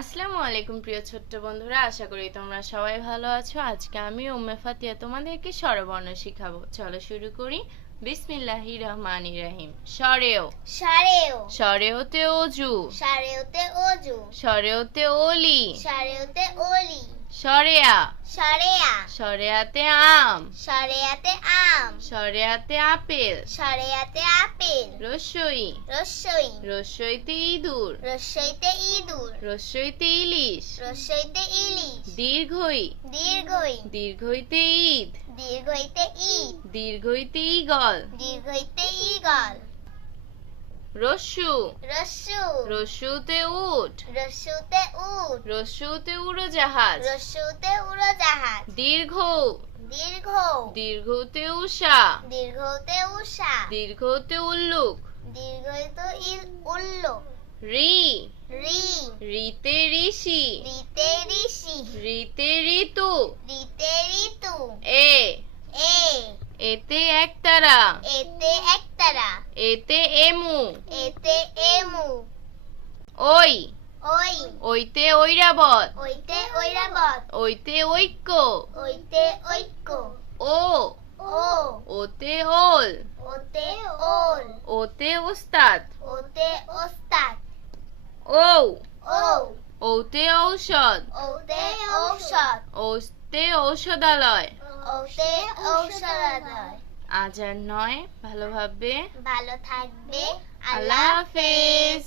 আসসালামু আলাইকুম প্রিয় ছোট্ট বন্ধুরা, আশা করি তোমরা সবাই ভালো আছো। আজকে আমি উম্মে ফাতিয়া তোমাদেরকে স্বরবর্ণ শিখাবো। চলো শুরু করি। বিসমিল্লাহির রহমানির রহিম। সরেও সারেও সরেওতে অজু, সারেওতে অজু সরেওতে অলি, সারেওতে অলি সরেয়া সারেয়া সরেয়াতে আম, সারেয়াতে আম সরেয়াতে আপেল, সারেয়াতে আপেল রসই রসই রসইতে ইঁদুর, রসইতে ইঁদুর রসইতে ইলিশ, রসইতে ইলিশ দীর্ঘই দীর্ঘই দীর্ঘইতে ঈদ, দীর্ঘইতে ঈদ দীর্ঘইতে ঈগল, দীর্ঘইতে ঈগল রস্যু রস্যু রস্যুতে উট, রস্যুতে উট রস্যুতে উড়োজাহাজ, রস্যুতে উড়োজাহাজ দীর্ঘ দীর্ঘ দীর্ঘতে উষা, দীর্ঘতে উষা দীর্ঘতে উল্লুক, দীর্ঘইতে উল্লুক রি রি রিতে ঋষি, রিতে ঋষি রিতে ঋতু, রিতে ঋতু এ এ এতে একতারা, এতে একতারা এতে এমু, এতে এমু ওই ওই ওইতে ঐরাবত, ওইতে ঐরাবত ওইতে ঐক্য, ওইতে ঐক্য ও ও ওতে ওল, ওতে ওল ওতে ওস্তাদ, ওতে ওস্তাদ ও ও ওতে ঔষধ, ওতে ঔষধ ওতে ঔষধালয়। ওতে ঔষধালয় আজ আর নয়, ভালোভাবে। ভালো থাকবে আল্লাহ হাফেজ।